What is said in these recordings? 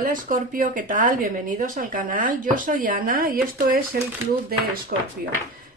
Hola Escorpio, ¿qué tal? Bienvenidos al canal. Yo soy Ana y esto es el Club de Escorpio.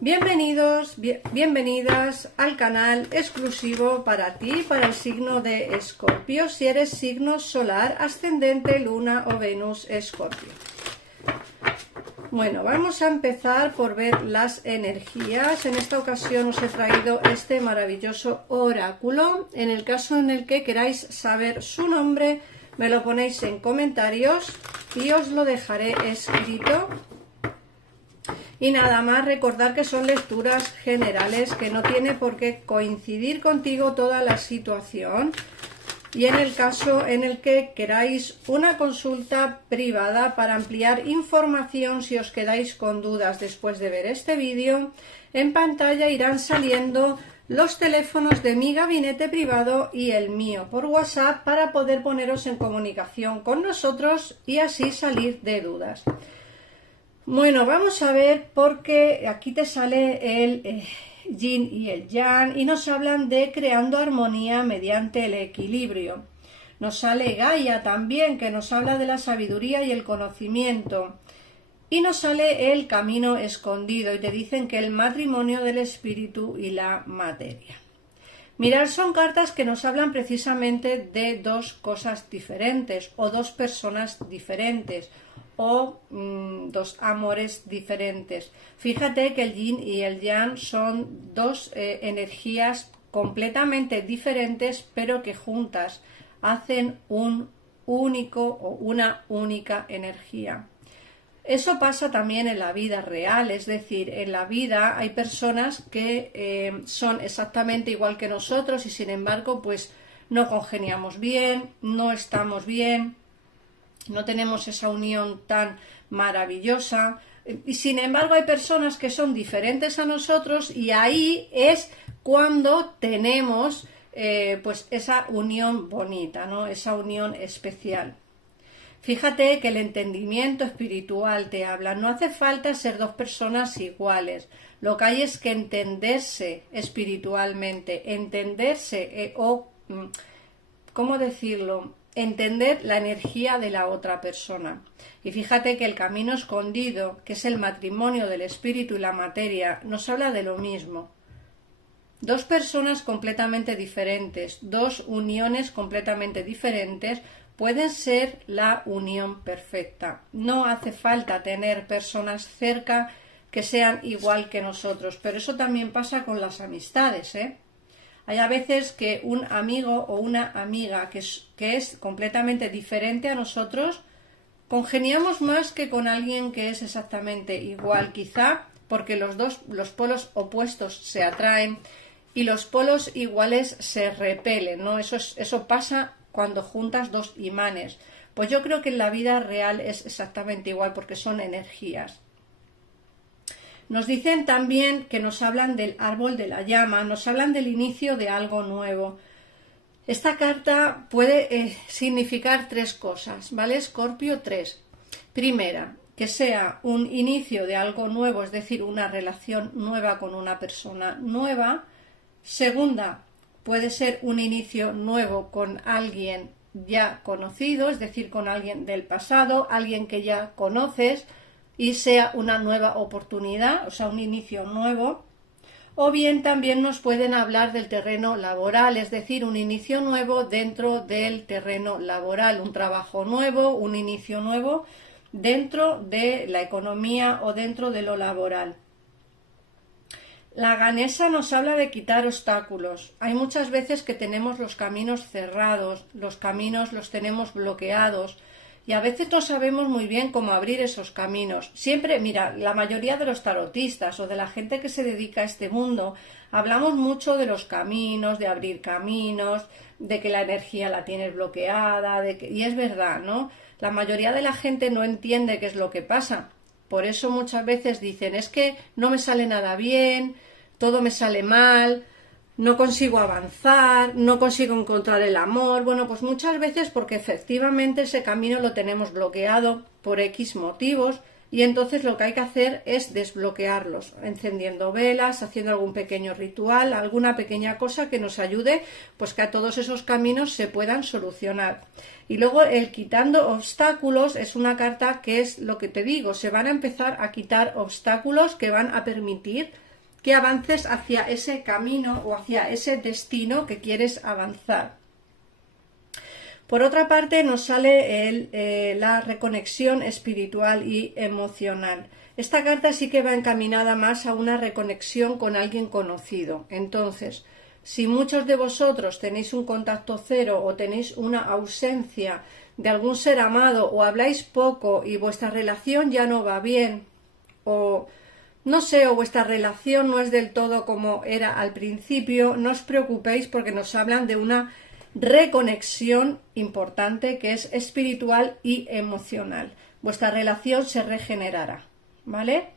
Bienvenidos, bienvenidas al canal exclusivo para ti, para el signo de Escorpio, si eres signo solar, ascendente, luna o Venus Escorpio. Bueno, vamos a empezar por ver las energías. En esta ocasión os he traído este maravilloso oráculo. En el caso en el que queráis saber su nombre, me lo ponéis en comentarios y os lo dejaré escrito. Y nada más, recordar que son lecturas generales, que no tiene por qué coincidir contigo toda la situación. Y en el caso en el que queráis una consulta privada para ampliar información, si os quedáis con dudas después de ver este vídeo, en pantalla irán saliendo los teléfonos de mi gabinete privado y el mío por WhatsApp para poder poneros en comunicación con nosotros y así salir de dudas. Bueno, vamos a ver, porque aquí te sale el yin y el yang y nos hablan de creando armonía mediante el equilibrio. Nos sale Gaia también, que nos habla de la sabiduría y el conocimiento. Y nos sale el camino escondido y te dicen que el matrimonio del espíritu y la materia. Mirad, son cartas que nos hablan precisamente de dos cosas diferentes o dos personas diferentes o dos amores diferentes. Fíjate que el yin y el yang son dos energías completamente diferentes, pero que juntas hacen un único o una única energía. Eso pasa también en la vida real, es decir, en la vida hay personas que son exactamente igual que nosotros y sin embargo pues no congeniamos bien, no estamos bien, no tenemos esa unión tan maravillosa y sin embargo hay personas que son diferentes a nosotros y ahí es cuando tenemos pues esa unión bonita, ¿no? Esa unión especial. Fíjate que el entendimiento espiritual te habla, no hace falta ser dos personas iguales, lo que hay es que entenderse espiritualmente, entenderse ¿cómo decirlo? Entender la energía de la otra persona. Y fíjate que el camino escondido, que es el matrimonio del espíritu y la materia, nos habla de lo mismo. Dos personas completamente diferentes, dos uniones completamente diferentes, pueden ser la unión perfecta. No hace falta tener personas cerca que sean igual que nosotros, pero eso también pasa con las amistades, ¿eh? Hay a veces que un amigo o una amiga que es completamente diferente a nosotros, congeniamos más que con alguien que es exactamente igual, quizá porque los polos opuestos se atraen y los polos iguales se repelen, ¿no? Eso pasa cuando juntas dos imanes. Pues yo creo que en la vida real es exactamente igual porque son energías. Nos dicen también que nos hablan del árbol de la llama, nos hablan del inicio de algo nuevo. Esta carta puede significar tres cosas, ¿vale? Escorpio, tres. Primera, que sea un inicio de algo nuevo, es decir, una relación nueva con una persona nueva. Segunda, puede ser un inicio nuevo con alguien ya conocido, es decir, con alguien del pasado, alguien que ya conoces y sea una nueva oportunidad, o sea, un inicio nuevo. O bien también nos pueden hablar del terreno laboral, es decir, un inicio nuevo dentro del terreno laboral, un trabajo nuevo, un inicio nuevo dentro de la economía o dentro de lo laboral. La ganesa nos habla de quitar obstáculos. Hay muchas veces que tenemos los caminos cerrados, los caminos los tenemos bloqueados y a veces no sabemos muy bien cómo abrir esos caminos. Siempre, mira, la mayoría de los tarotistas o de la gente que se dedica a este mundo, hablamos mucho de los caminos, de abrir caminos, de que la energía la tienes bloqueada, y es verdad, ¿no? La mayoría de la gente no entiende qué es lo que pasa. Por eso muchas veces dicen, es que no me sale nada bien, todo me sale mal, no consigo avanzar, no consigo encontrar el amor. Bueno, pues muchas veces porque efectivamente ese camino lo tenemos bloqueado por X motivos y entonces lo que hay que hacer es desbloquearlos, encendiendo velas, haciendo algún pequeño ritual, alguna pequeña cosa que nos ayude pues que a todos esos caminos se puedan solucionar. Y luego el quitando obstáculos es una carta que es lo que te digo, se van a empezar a quitar obstáculos que van a permitir que avances hacia ese camino o hacia ese destino que quieres avanzar. Por otra parte nos sale la reconexión espiritual y emocional. Esta carta sí que va encaminada más a una reconexión con alguien conocido. Entonces, si muchos de vosotros tenéis un contacto cero o tenéis una ausencia de algún ser amado o habláis poco y vuestra relación ya no va bien o no sé, o vuestra relación no es del todo como era al principio, no os preocupéis porque nos hablan de una reconexión importante que es espiritual y emocional. Vuestra relación se regenerará, ¿vale?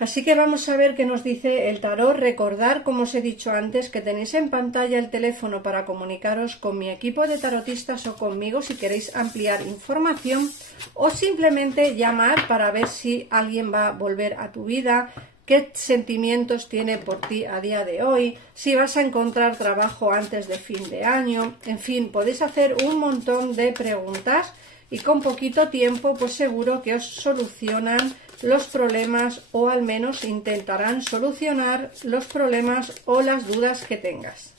Así que vamos a ver qué nos dice el tarot. Recordar, como os he dicho antes, que tenéis en pantalla el teléfono para comunicaros con mi equipo de tarotistas o conmigo si queréis ampliar información o simplemente llamar para ver si alguien va a volver a tu vida, qué sentimientos tiene por ti a día de hoy, si vas a encontrar trabajo antes de fin de año, en fin, podéis hacer un montón de preguntas y con poquito tiempo pues seguro que os solucionan los problemas o al menos intentarán solucionar los problemas o las dudas que tengas.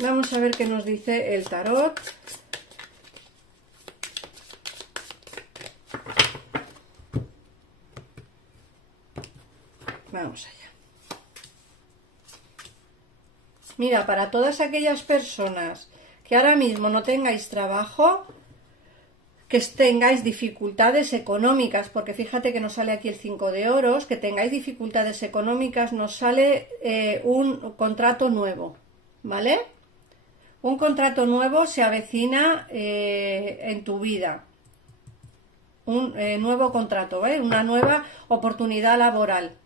Vamos a ver qué nos dice el tarot. Vamos allá. Mira, para todas aquellas personas que ahora mismo no tengáis trabajo, que tengáis dificultades económicas, porque fíjate que nos sale aquí el 5 de oros, que tengáis dificultades económicas, nos sale un contrato nuevo, ¿vale? Un contrato nuevo se avecina en tu vida, un nuevo contrato, ¿vale? Una nueva oportunidad laboral.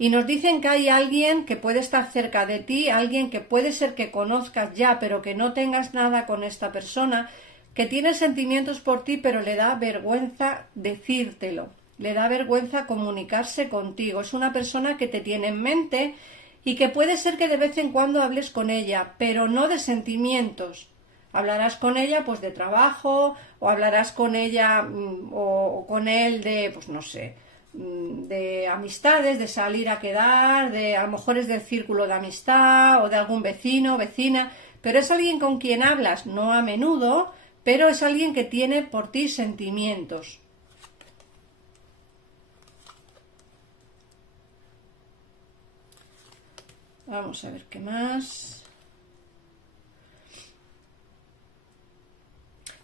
Y nos dicen que hay alguien que puede estar cerca de ti, alguien que puede ser que conozcas ya, pero que no tengas nada con esta persona, que tiene sentimientos por ti, pero le da vergüenza decírtelo, le da vergüenza comunicarse contigo. Es una persona que te tiene en mente y que puede ser que de vez en cuando hables con ella, pero no de sentimientos. Hablarás con ella pues de trabajo, o hablarás con ella o con él de, pues no sé, de amistades, de salir a quedar, de a lo mejor es del círculo de amistad o de algún vecino, vecina, pero es alguien con quien hablas, no a menudo, pero es alguien que tiene por ti sentimientos. Vamos a ver qué más.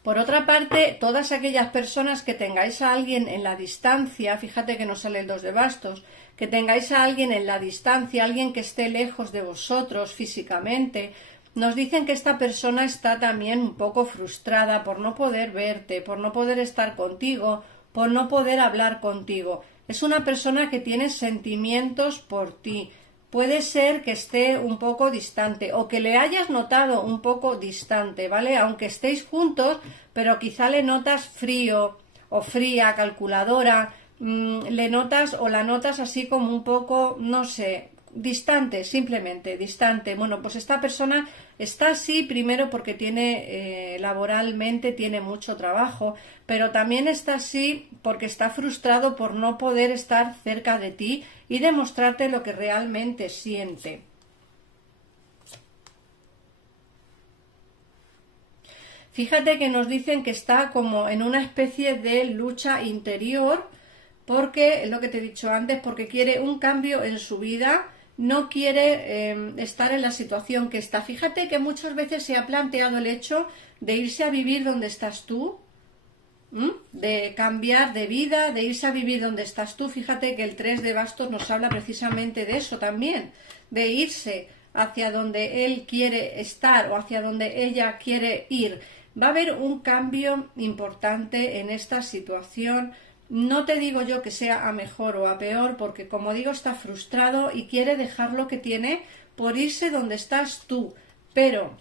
Por otra parte, todas aquellas personas que tengáis a alguien en la distancia, fíjate que nos sale el 2 de bastos, que tengáis a alguien en la distancia, alguien que esté lejos de vosotros físicamente, nos dicen que esta persona está también un poco frustrada por no poder verte, por no poder estar contigo, por no poder hablar contigo. Es una persona que tiene sentimientos por ti. Puede ser que esté un poco distante o que le hayas notado un poco distante, ¿vale? Aunque estéis juntos, pero quizá le notas frío o fría, calculadora, le notas o la notas así como un poco, no sé, distante, simplemente distante. Bueno, pues esta persona está así primero porque tiene laboralmente tiene mucho trabajo, pero también está así porque está frustrado por no poder estar cerca de ti y demostrarte lo que realmente siente. Fíjate que nos dicen que está como en una especie de lucha interior porque, es lo que te he dicho antes, porque quiere un cambio en su vida, no quiere estar en la situación que está. Fíjate que muchas veces se ha planteado el hecho de irse a vivir donde estás tú, de cambiar de vida, de irse a vivir donde estás tú. Fíjate que el 3 de bastos nos habla precisamente de eso también, de irse hacia donde él quiere estar o hacia donde ella quiere ir. Va a haber un cambio importante en esta situación. No te digo yo que sea a mejor o a peor, porque como digo, está frustrado y quiere dejar lo que tiene por irse donde estás tú. Pero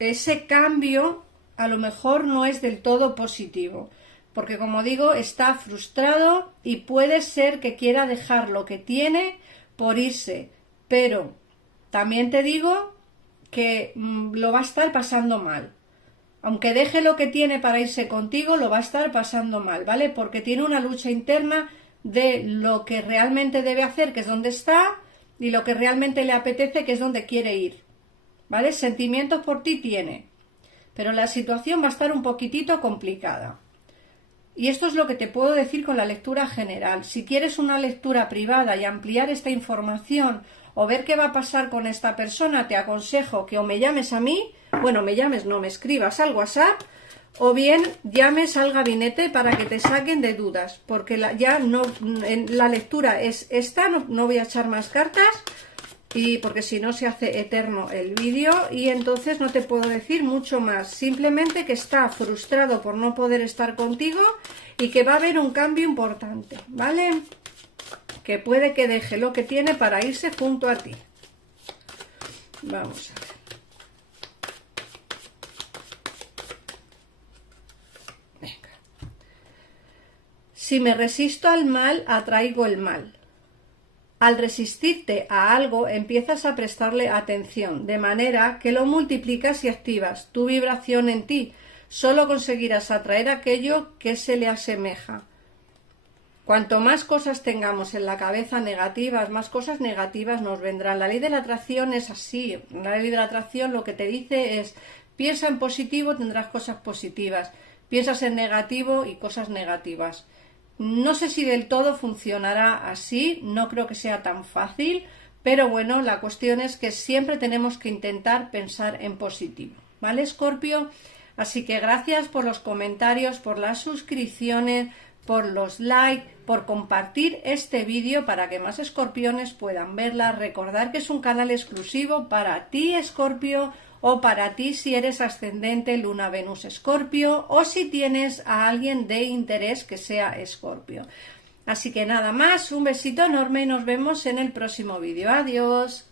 ese cambio a lo mejor no es del todo positivo, porque como digo, está frustrado y puede ser que quiera dejar lo que tiene por irse, pero también te digo que lo va a estar pasando mal. Aunque deje lo que tiene para irse contigo, lo va a estar pasando mal, ¿vale? Porque tiene una lucha interna de lo que realmente debe hacer, que es donde está, y lo que realmente le apetece, que es donde quiere ir, ¿vale? Sentimientos por ti tiene, pero la situación va a estar un poquitito complicada. Y esto es lo que te puedo decir con la lectura general. Si quieres una lectura privada y ampliar esta información o ver qué va a pasar con esta persona, te aconsejo que o me llames a mí, bueno, me llames, no, me escribas al WhatsApp, o bien llames al gabinete para que te saquen de dudas, porque la lectura es esta, no voy a echar más cartas, y porque si no se hace eterno el vídeo, y entonces no te puedo decir mucho más, simplemente que está frustrado por no poder estar contigo y que va a haber un cambio importante, ¿vale? Que puede que deje lo que tiene para irse junto a ti. Vamos a ver. Venga. Si me resisto al mal, atraigo el mal. Al resistirte a algo, empiezas a prestarle atención, de manera que lo multiplicas y activas tu vibración en ti. Solo conseguirás atraer aquello que se le asemeja. Cuanto más cosas tengamos en la cabeza negativas, más cosas negativas nos vendrán. La ley de la atracción es así. La ley de la atracción lo que te dice es: piensa en positivo, tendrás cosas positivas. Piensas en negativo y cosas negativas. No sé si del todo funcionará así, no creo que sea tan fácil, pero bueno, la cuestión es que siempre tenemos que intentar pensar en positivo, ¿vale, Escorpio? Así que gracias por los comentarios, por las suscripciones, por los likes, por compartir este vídeo para que más escorpiones puedan verla. Recordar que es un canal exclusivo para ti, Escorpio, o para ti si eres ascendente Luna Venus Escorpio, o si tienes a alguien de interés que sea Escorpio. Así que nada más, un besito enorme y nos vemos en el próximo vídeo. Adiós.